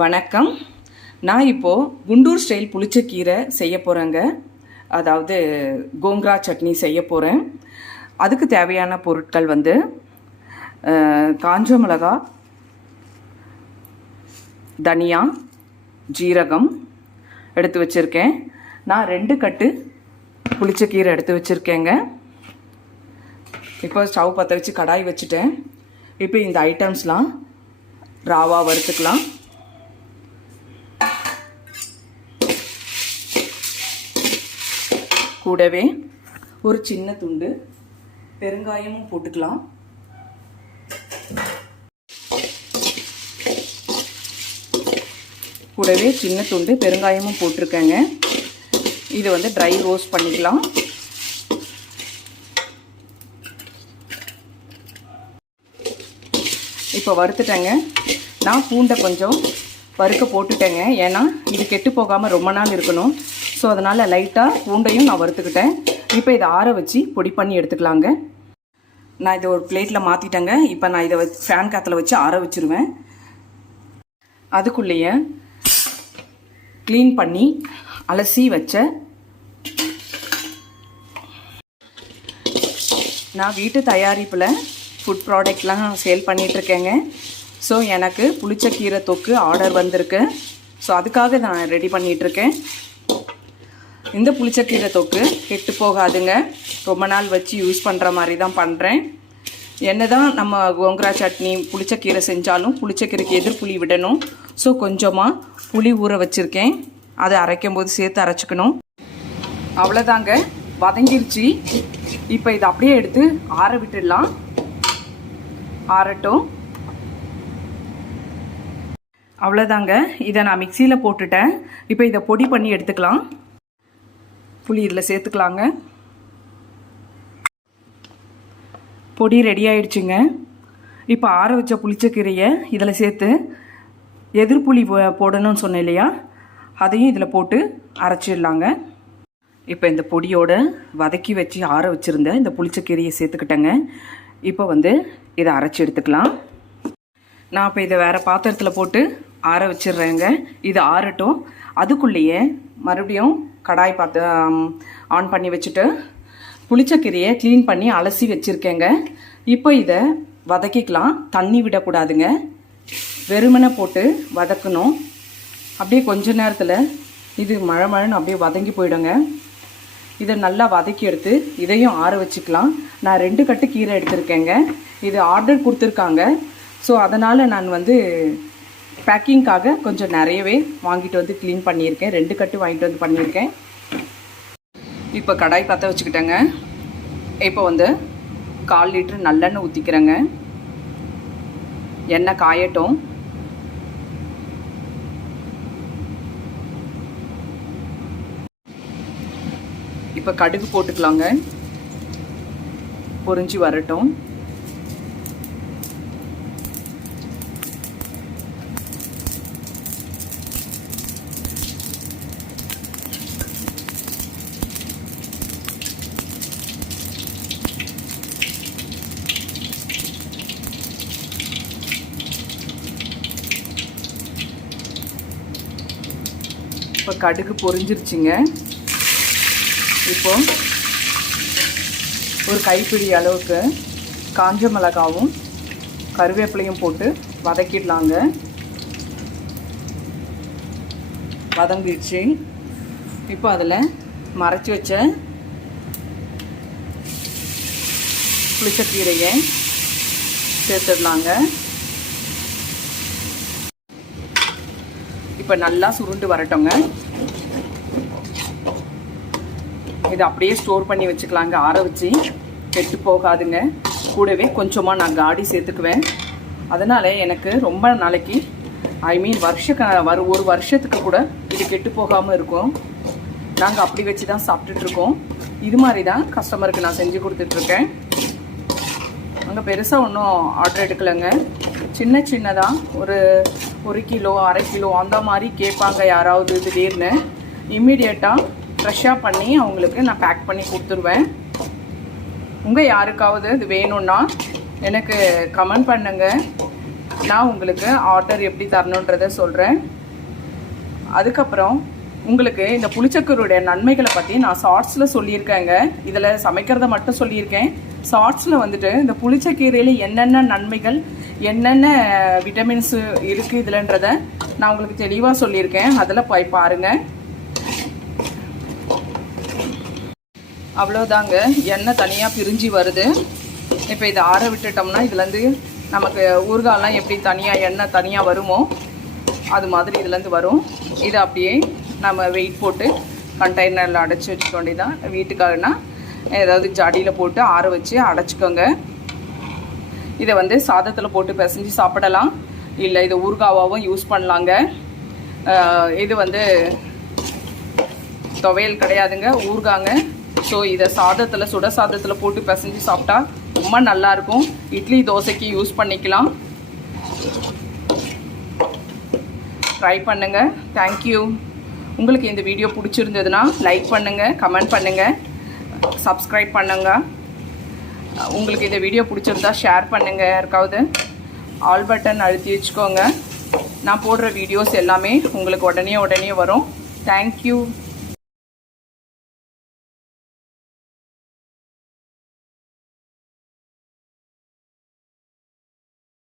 வணக்கம். நான் இப்போது குண்டூர் ஸ்டைல் புளிச்சக்கீரை செய்ய போகிறேங்க. அதாவது கோங்கரா சட்னி செய்ய போகிறேன். அதுக்கு தேவையான பொருட்கள் காஞ்ச மிளகா, தனியா, ஜீரகம் எடுத்து வச்சுருக்கேன். நான் 2 கட்டு புளிச்சக்கீரை எடுத்து வச்சுருக்கேங்க. இப்போ ஸ்டவ் பற்ற வச்சு கடாய் வச்சுட்டேன். இப்போ இந்த ஐட்டம்ஸ்லாம் ராவா வறுத்துக்கலாம். கூடவே ஒரு சின்ன துண்டு பெருங்காயமும் போட்டுக்கலாம். கூடவே சின்ன துண்டு பெருங்காயமும் போட்டிருக்கேங்க. இது ட்ரை ரோஸ்ட் பண்ணிக்கலாம். இப்போ வறுத்துட்டேங்க. நான் பூண்டை கொஞ்சம் வறுக்க போட்டுட்டேங்க. ஏன்னா இது கெட்டு போகாமல் ரொம்ப நாள் இருக்கணும். ஸோ அதனால் லைட்டாக பூண்டையும் நான் வறுத்துக்கிட்டேன். இப்போ இதை ஆற வச்சு பொடி பண்ணி எடுத்துக்கலாங்க. நான் இதை ஒரு பிளேட்டில் மாற்றிட்டேங்க. இப்போ நான் இதை ஃபேன் காற்றுல வச்சு ஆற வச்சுருவேன். அதுக்குள்ளேயே க்ளீன் பண்ணி அலசி வச்ச நான் வீட்டு தயாரிப்பில் ஃபுட் ப்ராடக்ட்லாம் சேல் பண்ணிகிட்ருக்கேங்க. ஸோ எனக்கு புளிச்சக்கீரை தொக்கு ஆர்டர் வந்திருக்கு. ஸோ அதுக்காக நான் ரெடி பண்ணிகிட்ருக்கேன். இந்த புளிச்சக்கீரை தொக்கு கெட்டு போகாதுங்க. ரொம்ப நாள் வச்சு யூஸ் பண்ணுற மாதிரி தான் பண்ணுறேன். என்ன தான் நம்ம கோங்கரா சட்னி புளிச்சக்கீரை செஞ்சாலும் புளிச்சக்கீரைக்கு எதிர்ப்புளி விடணும். ஸோ கொஞ்சமாக புளி ஊற வச்சுருக்கேன். அதை அரைக்கும் போது சேர்த்து அரைச்சிக்கணும். அவ்வளோதாங்க, வதங்கிருச்சு. இப்போ இதை அப்படியே எடுத்து ஆற விட்டுடலாம். ஆறட்டும். அவ்வளோதாங்க, இதை நான் மிக்சியில் போட்டுட்டேன். இப்போ இதை பொடி பண்ணி எடுத்துக்கலாம். புளி இதில் சேர்த்துக்கலாங்க. பொடி ரெடி ஆயிடுச்சுங்க. இப்போ ஆற வச்ச புளிச்சக்கீரையை இதில் சேர்த்து எதிர்ப்புளி போடணும்னு சொன்னேன் இல்லையா, அதையும் இதில் போட்டு அரைச்சிடலாங்க. இப்போ இந்த பொடியோடு வதக்கி வச்சு ஆற வச்சுருந்த இந்த புளிச்சக்கீரையை சேர்த்துக்கிட்டேங்க. இப்போ இதை அரைச்சி எடுத்துக்கலாம். நான் இப்போ இதை வேறு பாத்திரத்தில் போட்டு ஆற வச்சிடுறேங்க. இது ஆறட்டும். அதுக்குள்ளேயே மறுபடியும் கடாய் ஆன் பண்ணி வச்சுட்டு புளிச்சக்கீரையை க்ளீன் பண்ணி அலசி வச்சுருக்கேங்க. இப்போ இதை வதக்கிக்கலாம். தண்ணி விடக்கூடாதுங்க, வெறுமனை போட்டு வதக்கணும். அப்படியே கொஞ்ச நேரத்தில் இது மழைன்னு அப்படியே வதங்கி போயிடுங்க. இதை நல்லா வதக்கி எடுத்து இதையும் ஆற வச்சுக்கலாம். நான் 2 கட்டு கீரை எடுத்திருக்கேங்க. இது ஆர்டர் கொடுத்துருக்காங்க. ஸோ அதனால் நான் பேக்கிங்காக கொஞ்சம் நிறையவே வாங்கிட்டு க்ளீன் பண்ணியிருக்கேன். 2 கட்டு வாங்கிட்டு பண்ணியிருக்கேன். இப்போ கடாய் பற்ற வச்சுக்கிட்டேங்க. இப்போ 1/4 லிட்டர் நல்லெண்ணெய் ஊற்றிக்கிறேங்க. எண்ணெய் காயட்டும். இப்போ கடுகு போட்டுக்கலாங்க. பொரிஞ்சு வரட்டும். இப்போ கடுகு பொரிஞ்சிருச்சுங்க. இப்போ ஒரு கைப்பிடி அளவுக்கு காஞ்ச மிளகாவும் கருவேப்பிலையும் போட்டு வதக்கிடலாங்க. வதங்கிடுச்சு. இப்போ அதில் மறைச்சி வச்ச புளிச்சக்கீரையை சேர்த்துடலாங்க. இப்போ நல்லா சுருண்டு வரட்டுங்க. இதை அப்படியே ஸ்டோர் பண்ணி வச்சுக்கலாங்க. ஆற வச்சு கெட்டு போகாதுங்க. கூடவே கொஞ்சமாக நான் காடி சேர்த்துக்குவேன். அதனால் எனக்கு ரொம்ப நாளைக்கு ஒரு வருஷத்துக்கு கூட இது கெட்டு போகாமல் இருக்கும். நாங்கள் அப்படி வச்சு தான் சாப்பிட்டுட்ருக்கோம். இது மாதிரி தான் கஸ்டமருக்கு நான் செஞ்சு கொடுத்துட்ருக்கேன். அங்கே பெருசாக ஒன்றும் ஆர்டர் எடுக்கலைங்க. சின்னதாக ஒரு 1 கிலோ 1/2 கிலோ அந்த மாதிரி கேட்பாங்க யாராவது. திடீர்னு இம்மீடியட்டாக ஃப்ரெஷ்ஷாக பண்ணி அவங்களுக்கு நான் பேக் பண்ணி கொடுத்துருவேன். உங்கள் யாருக்காவது இது வேணும்னா எனக்கு கமெண்ட் பண்ணுங்கள். நான் உங்களுக்கு ஆர்டர் எப்படி தரணுன்றதை சொல்கிறேன். அதுக்கப்புறம் உங்களுக்கு இந்த புளிச்சக்கீரையுடைய நன்மைகளை பற்றி நான் ஷார்ட்ஸில் சொல்லியிருக்கேங்க. இதில் சமைக்கிறத மட்டும் சொல்லியிருக்கேன். ஷார்ட்ஸில் வந்துட்டு இந்த புளிச்சக்கீரையில் என்னென்ன நன்மைகள், என்னென்ன விட்டமின்ஸு இருக்குது இதில்ன்றதை நான் உங்களுக்கு தெளிவாக சொல்லியிருக்கேன். அதில் போய் பாருங்கள். அவ்வளோதாங்க, எண்ணெய் தனியாக பிரிஞ்சு வருது. இப்போ இதை ஆற விட்டுட்டோம்னா இதுலேருந்து நமக்கு ஊறுகாயெல்லாம் எப்படி தனியாக எண்ணெய் தனியாக வருமோ அது மாதிரி இதுலேருந்து வரும். இதை அப்படியே நம்ம வெயிட் போட்டு கண்டெய்னரில் அடைச்சி வச்சுக்க வேண்டியதான். வீட்டுக்காகனா ஏதாவது ஜாடியில் போட்டு ஆற வச்சு அடைச்சிக்கோங்க. இதை வந்து சாதத்தில் போட்டு பிசைஞ்சு சாப்பிடலாம், இல்லை இதை ஊறுகாவாகவும் யூஸ் பண்ணலாங்க. இது வந்து துவையல் கிடையாதுங்க, ஊறுகாங்க. ஸோ இதை சாதத்தில், சுட சாதத்தில் போட்டு பிசைஞ்சு சாப்பிட்டா ரொம்ப நல்லாயிருக்கும். இட்லி தோசைக்கு யூஸ் பண்ணிக்கலாம். ட்ரை பண்ணுங்கள். தேங்க்யூ. உங்களுக்கு இந்த வீடியோ பிடிச்சிருந்ததுன்னா லைக் பண்ணுங்கள், கமெண்ட் பண்ணுங்கள், சப்ஸ்கிரைப் பண்ணுங்கள். உங்களுக்கு இந்த வீடியோ பிடிச்சிருந்தா ஷேர் பண்ணுங்கள். யாருக்காவது ஆல் பட்டன் அழுத்தி வச்சுக்கோங்க. நான் போடுற வீடியோஸ் எல்லாமே உங்களுக்கு உடனே வரும். தேங்க்யூ.